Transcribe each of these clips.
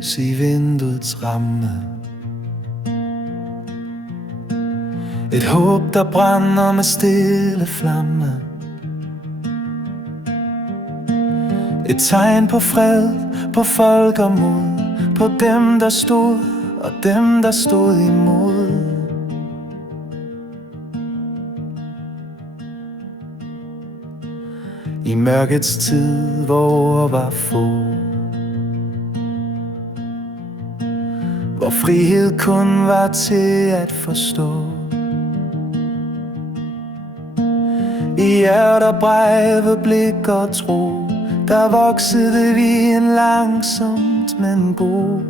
lys i vinduets ramme. Et håb, der brænder med stille flamme. Et tegn på fred, på folk og mod, på dem, der stod og dem, der stod imod. I mørkets tid, hvor var få, hvor frihed kun var til at forstå. I hjerter breve, blik og tro, der voksede vi en langsomt, men god.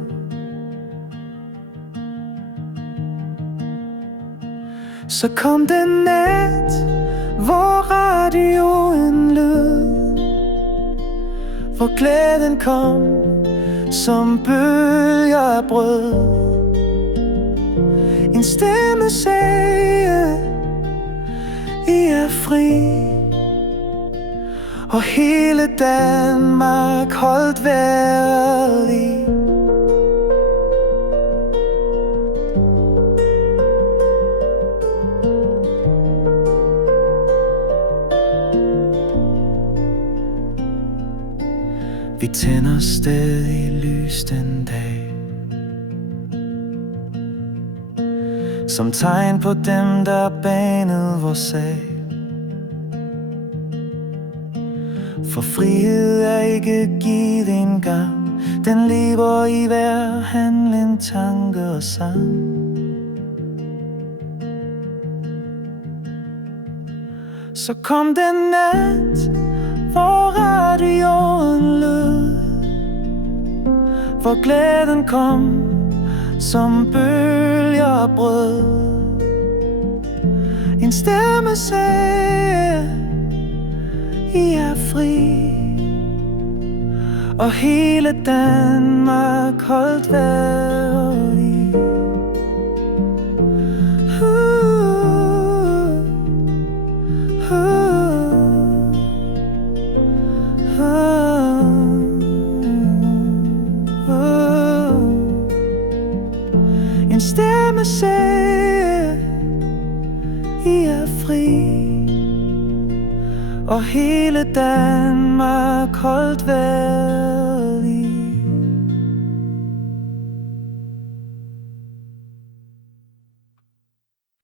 Så kom den nat, hvor radioen lød, hvor glæden kom som bølger af brød. En stemme sagde, I er fri, og hele Danmark holdt vejret i. Vi tænder stadig lys den dag, som tegn på dem, der banede vores sag. For frihed er ikke givet engang, den lever i hver handling, tanke og sang. Så kom den nat, hvor radioen lød, hvor glæden kom som bølger af brød. En stemme sagde, I er fri, og hele Danmark holdt vejret i. En stemme sagde, I er fri, og hele Danmark holdt vejret.